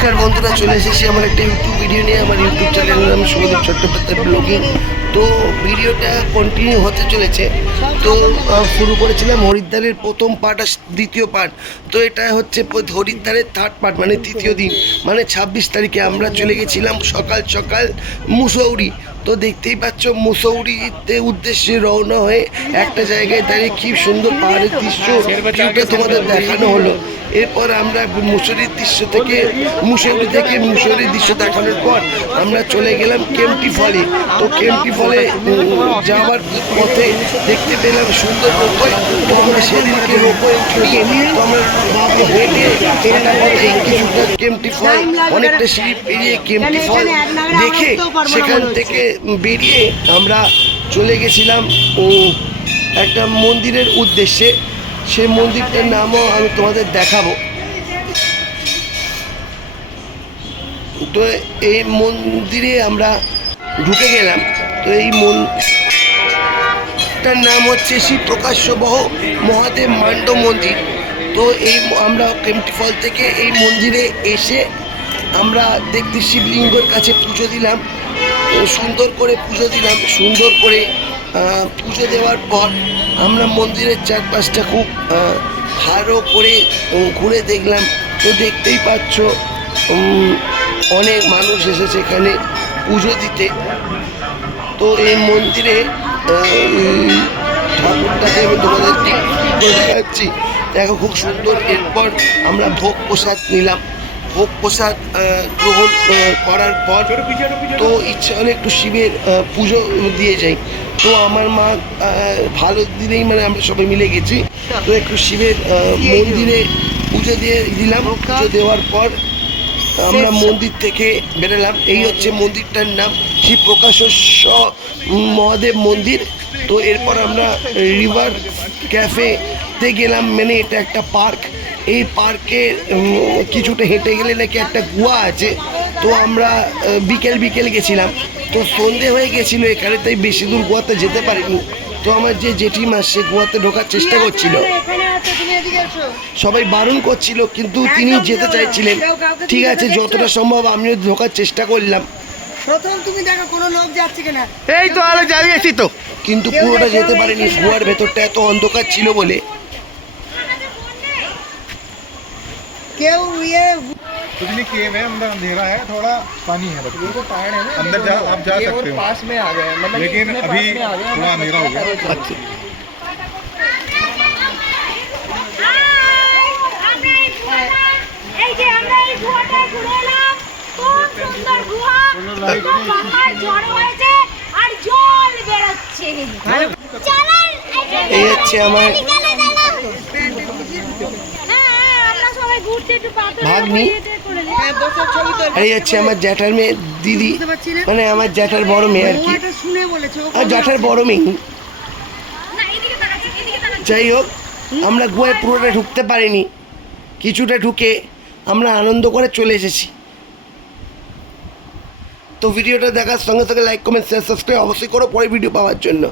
নমস্কার বন্ধুরা, চলে এসেছি আমার একটা ইউটিউব ভিডিও নিয়ে। আমার ইউটিউব চ্যানেলের নাম শুভদীপ চট্টোপাধ্যায় ব্লগিং। তো ভিডিওটা কন্টিনিউ হতে চলেছে। তো শুরু করেছিলাম হরিদ্বারের প্রথম পার্ট আর দ্বিতীয় পার্ট। তো এটা হচ্ছে হরিদ্বারের থার্ড পার্ট, মানে তৃতীয় দিন, মানে 26 তারিখে আমরা চলে গেছিলাম সকাল সকাল মুসৌরি। তো দেখতেই পাচ্ছ মুসৌরিতে উদ্দেশ্যে রওনা হয়ে একটা জায়গায় দাঁড়িয়ে কি সুন্দর পাহাড়ের দৃশ্য ভিউটা তোমাদের দেখানো হলো। এরপর আমরা মুসৌরির দৃশ্য থেকে মুসৌরির দৃশ্য দেখানোর পর আমরা চলে গেলাম কেম্পটি ফলে। তো কেম্পটি ফলে যাওয়ার পথে দেখতে পেলাম সুন্দর রোপওয়ে। তো আমরা সেদিনকে রোপওয়ে উঠিয়ে তো আমরা হেঁটে কিছুটা কেম্পটি ফল, অনেকটা সিঁড়ি পেরিয়ে কেম্পটি ফল দেখে সেখান থেকে বেরিয়ে আমরা চলে গেছিলাম একটা মন্দিরের উদ্দেশ্যে। সেই মন্দিরটার নামও আমি তোমাদের দেখাবো। তো এই মন্দিরে আমরা ঢুকে গেলাম। তো এই মন্দিরটার নাম হচ্ছে শ্রী প্রকাশ্যবহ মহাদেব মান্ড মন্দির। তো এই আমরা কেম্পটি ফল থেকে এই মন্দিরে এসে আমরা দেখতে শিবলিঙ্গর কাছে পুজো দিলাম, সুন্দর করে পুজো দিলাম। সুন্দর করে পুজো দেওয়ার পর আমরা মন্দিরের চারপাশটা খুব ভালো করে ঘুরে দেখলাম। তো দেখতেই পাচ্ছ অনেক মানুষ এসেছে এখানে পুজো দিতে। তো এই মন্দিরে ঠাকুরটাকে আমি তোমাদেরকে দেখাচ্ছি, দেখো খুব সুন্দর। এরপর আমরা ভোগ প্রসাদ নিলাম। ভোগ প্রসাদ গ্রহণ করার পর তো ইচ্ছা হলে একটু শিবের পুজো দিয়ে যাই। তো আমার মা ভালো দিনেই, মানে আমরা সবাই মিলে গেছি, তো একটু শিবের মন্দিরে পুজো দিয়ে দিলাম। পুজো দেওয়ার পর আমরা মন্দির থেকে বেরোলাম। এই হচ্ছে মন্দিরটার নাম শ্রী প্রকাশ্য মহাদেব মন্দির। তো এরপর আমরা রিভার ক্যাফেতে গেলাম, মানে এটা একটা পার্ক। এই পার্কে কিছুটা হেঁটে গেলে নাকি একটা গুহা আছে। তো আমরা বিকেল গেছিলাম, তো সন্ধে হয়ে গেছিলো এখানে, তাই বেশি দূর গুহাতে যেতে পারিনি। তো আমার যে জেঠিমা সে গুহাতে ঢোকার চেষ্টা করছিল, সবাই বারণ করছিল, কিন্তু তিনি যেতে চাইছিলেন। ঠিক আছে, যতটা সম্ভব আমিও ঢোকার চেষ্টা করলাম। প্রথম তুমি দেখো কোনো লোক যাচ্ছে কিনা, এই তো আলো জ্বালিয়েছি তো, কিন্তু পুরোটা যেতে পারিনি, গুহার ভেতরটা এত অন্ধকার ছিল বলে। কেউ ইয়ে कुछ नहीं किए हुए, अंदर अंधेरा है, थोड़ा पानी है, तो पहाड़ है ना, अंदर जा आप जा सकते हो, पास में आ गए, मतलब लेकिन इतने अभी पास में आ गए, थोड़ा अंधेरा हो गया। আচ্ছা, এই যে আমরা এই গুহাটা ঘুরে এলাম, খুব সুন্দর গুহা, পাহাড় জড়ো হয়েছে আর জল বেরোচ্ছে। চলেন এই হচ্ছে আমার আমরা সবাই ঘুরতে একটু পাথর ভাগ্নি। করে আর এই হচ্ছে আমার জ্যাঠার মেয়ে দিদি, মানে আমার জ্যাঠার বড় মেয়ে আর কি, এটা শুনে বলেছে ও আর জ্যাঠার বড় মেয়ে। না, এদিকে তাকাচ্ছি, এদিকে তাকাচ্ছি। যাই হোক, আমরা গুহায় পুরোটা ঢুকতে পারিনি, কিছুটা ঢুকে আমরা আনন্দ করে চলে এসেছি। তো ভিডিওটা দেখার সঙ্গে সঙ্গে লাইক কমেন্ট শেয়ার সাবস্ক্রাইব অবশ্যই করো পরে ভিডিও পাওয়ার জন্য।